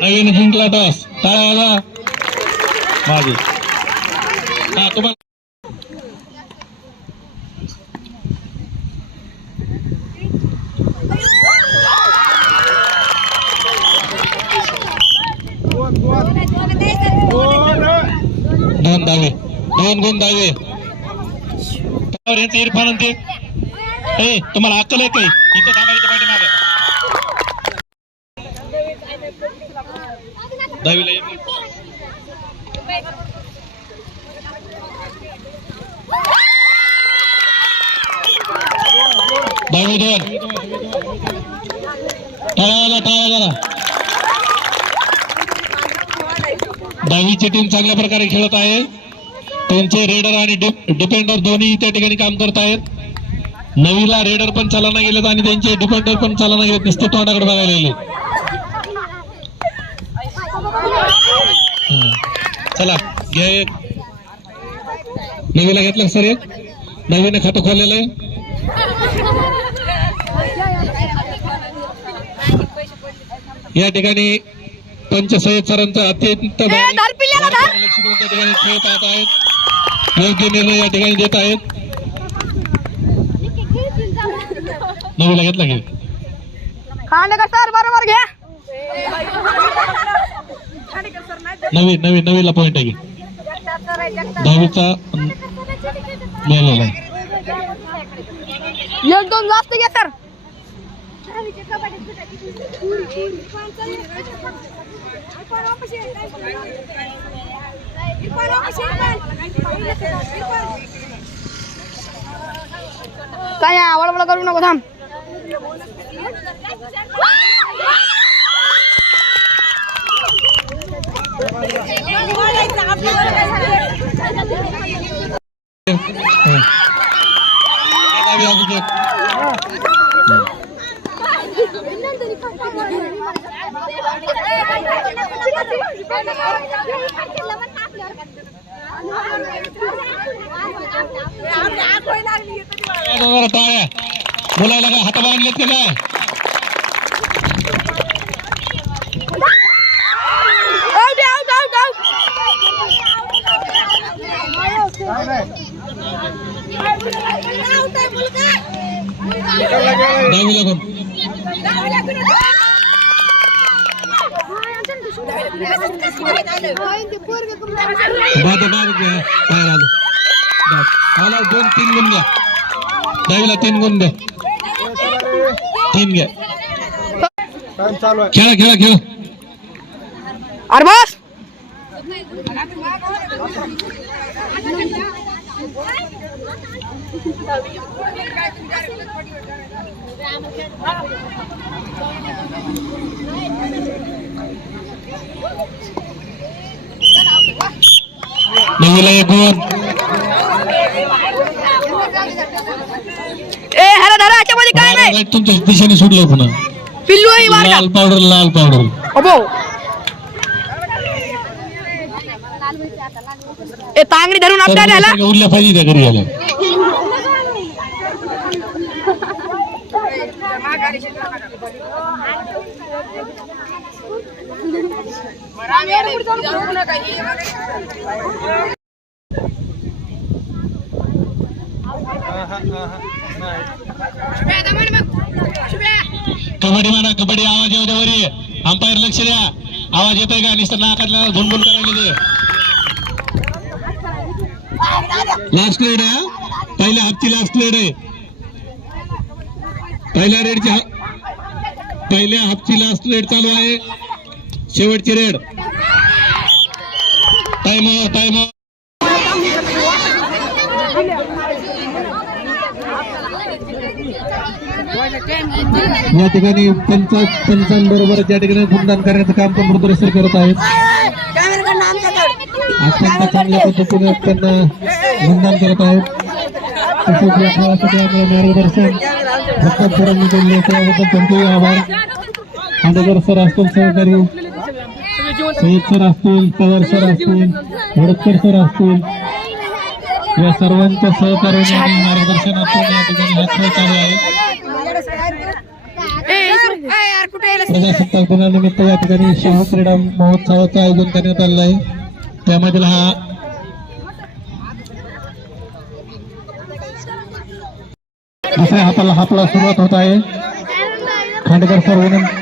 नवीन जिंकला टॉस. टाळा वाजा माझी हा तुम्हाला दोन दावे दोन गुण दावे इरफान आणि ए तुम्हाला अक्कल आहे काही इथं थांबा इथं पाठीमागे दहावीला दहावी दोन टाळा टाळा जरा दहावीची टीम चांगल्या प्रकारे खेळत आहे त्यांचे रेडर आणि डिफेंडर दोन्ही त्या ठिकाणी काम करत आहेत. नवीला रेडर पण चालना गेलेत आणि त्यांचे डिफेंडर पण चालना गेलेत. नुसते तोंडाकडे बघायला गेले. चला घ्या एक. नवीला घेतलं सर एक? नवीने खातं खोललेलं आहे. या ठिकाणी पंच सय्यद सरांचा अत्यंत. लक्ष ठिकाणी खेळ पाहत आहेत. योग्य निर्णय या ठिकाणी देत आहेत. नवीला घेतला घेऊ खांडेकर सर बरोबर घ्या नवी नवी नवीला पॉइंट आहे की दहावीचा लिहिलेला आहे एक दोन जास्त घ्या सर काय करू नको थांब हं. दहावी मुलाला काय हाता बांधलेत का? काय दहावीला कोण बाद बाद बाहेर आलो बाद. आला दोन तीन गुण द्या दहावीला तीन गुण द्या तीन घ्या खेळा खेळा खेळा अरे बस नवीला एक गुण ए हॅलो धरा तुमच्या दिशेने सुटलं पुन्हा पिल्लू आहे लाल पावडर लाल पावडर. अबो. ए तांगडी धरून आपल्या ह्याला उरल्या पाहिजे त्या घरी यायला. कबड्डी म्हणा कबड्डी आवाज येऊ द्या वरी. अंपायर लक्ष द्या. आवाज येतोय का? निसर नाकातला झुंबून करायला दे. लास्ट रेड आहे पहिल्या हातची लास्ट रेड आहे. पहिल्या रेडची पहिल्या हातची लास्ट रेड चालू आहे. शेवटची रेड टाइम टाइम या ठिकाणी पंच पंचांबरोबर त्या ठिकाणी गुणदान करण्याचं काम पण रुद्र करत आहेत. अत्यंत चांगल्या पद्धतीने त्यांना गुणदान करत आहेत. तसेच या खेळासाठी मार्गदर्शन भक्कम केले त्याबद्दल त्यांचे आभार. खांडेकर सर असतील सहकारी. सय्यद सर असतील पवार सर असतील वडकर सर असतील. या सर्वांच्या सहकार्याने मार्गदर्शनातून या ठिकाणी हा खेळ चालू आहे ए, ए, यार कुठे गेला? प्रजासत्ताक या ठिकाणी शाहू क्रीडा महोत्सवाचं आयोजन करण्यात आलेलं आहे त्यामधील हा दुसऱ्या हाताला हापला सुरुवात होत आहे. खांडेकर सर विनंती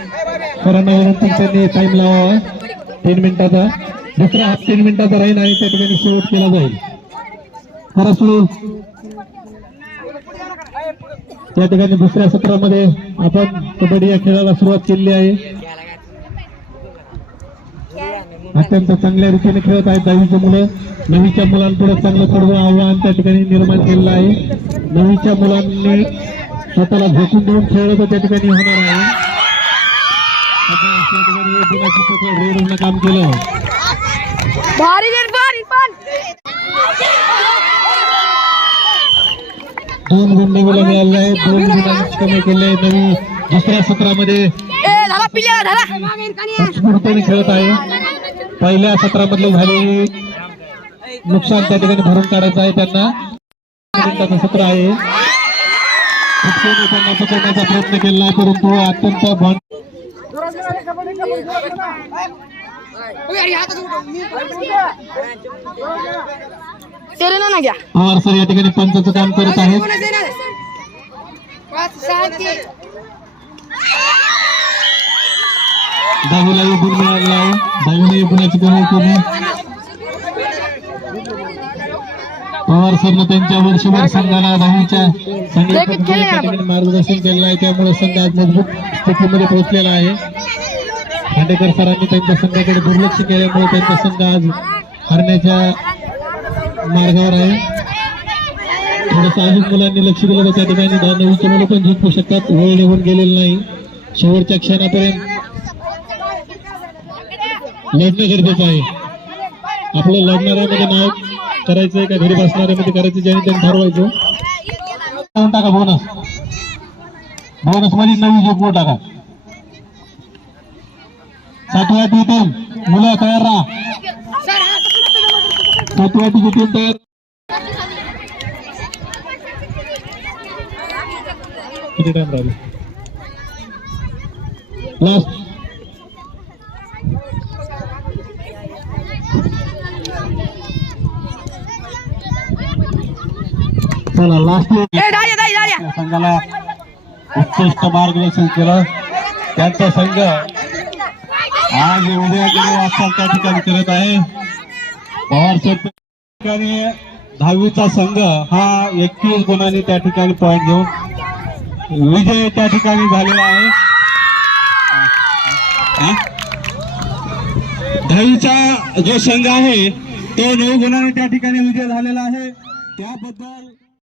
सरांना विनंती त्यांनी टाइम लावावा. तीन मिनिटाचा. दुसरा हात तीन मिनिटाचा राहील आणि त्या ठिकाणी शेवट केला जाईल. खरं सुरू. त्या ठिकाणी दुसऱ्या सत्रामध्ये आपण कबड्डी या खेळाला सुरुवात केली आहे. अत्यंत चांगल्या रीतीने खेळत आहेत दहावीची मुलं. नवीच्या मुलांपुढे चांगलं कडवं आव्हान त्या ठिकाणी निर्माण केलेलं आहे. नवीच्या मुलांनी स्वतःला झोकून देऊन खेळलं तर त्या ठिकाणी होणार आहे. काम केलं दोन गुण निघून मिळाले आहेत. दोन गुणांची कमी केले आहे नवी दुसऱ्या सत्रामध्ये झाला झाला. खेळत आहे. पहिल्या सत्रामधले झालेली नुकसान त्या ठिकाणी भरून काढायचं आहे त्यांना. सत्र आहे. त्यांना पकडण्याचा प्रयत्न केला आहे परंतु अत्यंत भं- तेरे ना घ्या पवार सर या ठिकाणी पंचाचं काम करत आहेत. दहावीला गुण मिळालेला आहे. दहावीला गुणाची कमी केली पवार सरनं त्यांच्या वर्षभर संघाला दहावीच्या. ठिकाणी मार्गदर्शन केलेलं आहे. त्यामुळे संघ आज मजबूत स्थितीमध्ये पोहोचलेला आहे. खांडेकर सरांनी त्यांच्या संघाकडे दुर्लक्ष केल्यामुळे त्यांचा संघ आज हरण्याच्या मार्गावर आहे. थोडंसं अजून मुलांनी लक्ष दिलं तर त्या ठिकाणी धान्य मुलं पण जिंकू शकतात. वेळ निघून गेलेला नाही. शेवटच्या क्षणापर्यंत लढणं गरजेचं आहे. आपलं लढणाऱ्यामध्ये म्हणजे नाव करायचंय का घरी बसणाऱ्यामध्ये म्हणजे करायचं ज्याने त्यांनी ठरवायचं. टाकून टाका बोनस बोनसमध्ये नवी जोप टाका. सातव्या टीम मुलं तयार राहा. तयार किती टाइम राहिले? लास्ट चला लास्ट संघाला उत्कृष्ट मार्गदर्शन केलं. त्यांचा संघ आज उद्या वाजता त्या ठिकाणी करत आहे. ठिकाणी दहावीचा संघ हा एकवीस गुणांनी त्या ठिकाणी पॉईंट घेऊन विजय त्या ठिकाणी झालेला आहे. दहावीचा जो संघ आहे तो नऊ गुणांनी त्या ठिकाणी विजय झालेला आहे. त्याबद्दल